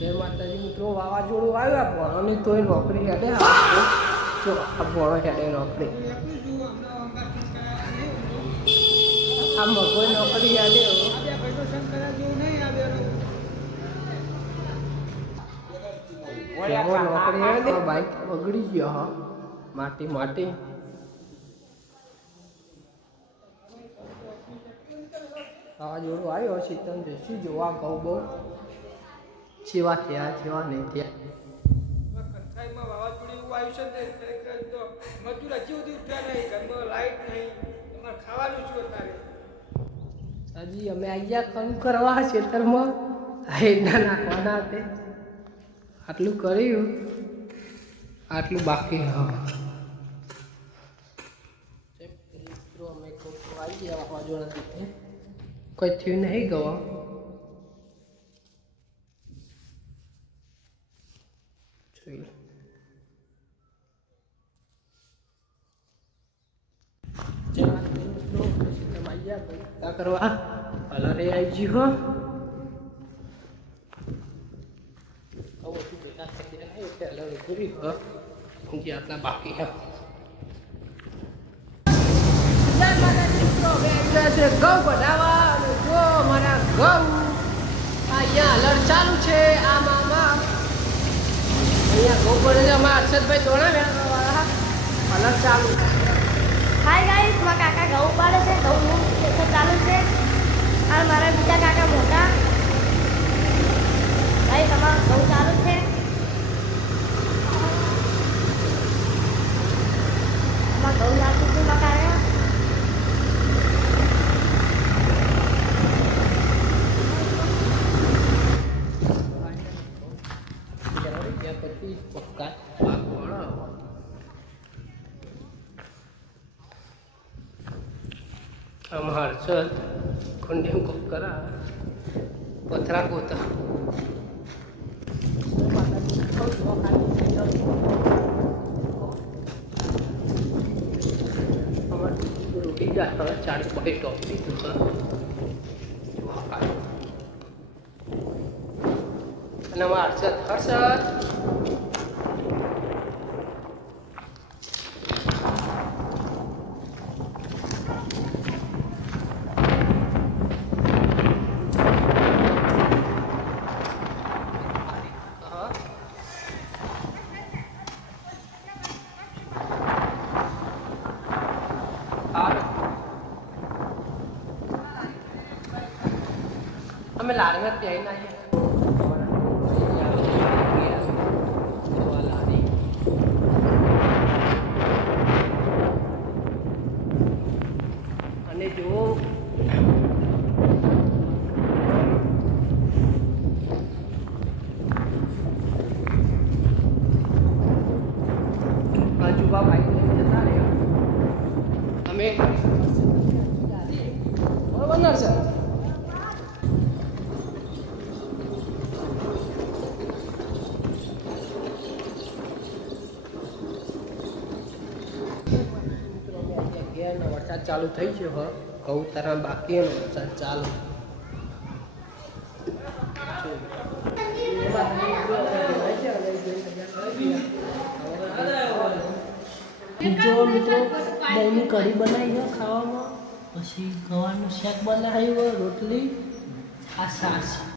જય માતાજી મિત્રો, વાવાઝોડું આવ્યા ભણોની તોય નોકરી હેડે જો આ ભણો હેડે નોકરી આ મગોઈ નોકરી હેડે નોકરી હેડે બાઈક બગડી ગયો હા માટી વાવાઝોડું આવ્યો શીતમ જઈશું જોવા ઘઉં બહુ જેવા થયા જેવા નહીં થયા કંસાઈમાં વાવાઝોડું એવું આવ્યું છે ને ખરેખર તો મજૂર હજી સુધી ઉઠ્યા નહીં, ઘરમાં લાઈટ નહીં, તમારે ખાવાનું શું અત્યારે? હજી અમે અહીંયા કામ કરવા ખેતરમાં હેડા નાખવાના હતા, આટલું કર્યું આટલું બાકી હા મિત્રો અમે આવી ગયા વાવાઝોડા દીધે કોઈ થયું નહીં ગવા કરવા કલરે આવી ગયું હો ભેગા થઈ જાય એટલે અલગ પૂરી જે આટલા બાકી છે ઘઉં બનાવવા જો મારા ઘઉં અહીંયા અલર ચાલુ છે આમાં અહીંયા ઘઉં પડે છે અમારા હર્ષદભાઈ દોડાવ્યા અલર ચાલુ હાય ગાઈસ, મારા કાકા ઘઉં પાડે છે, ઘઉંનું ખેતર ચાલુ છે અને મારા બીજા કાકા મોટા ભાઈ તમારું ઘઉં ચાલુ છે. અમારા ઘઉં ચાલુ છે મારા કાકા. પછી પક્કા हमार चल कुंडी को करा पथरा गोता रोटी जाता चार पॉइंट टॉपी तुझा અને હર્ષદ અમે લારી માં પહેરી નાખીએ અને જો આજુબા બાઈક લઈને જતા રહ્યા અમે બરોબર ને સર વરસાદ ચાલુ થઈ ગયો હ ઘઉં તારા બાકી એનો વરસાદ ચાલુ જો મિત્રો દહીંની કઢી બનાવી છે ખાવામાં, પછી ગવાનું શાક બનાવ્યું, રોટલી, આ છાશ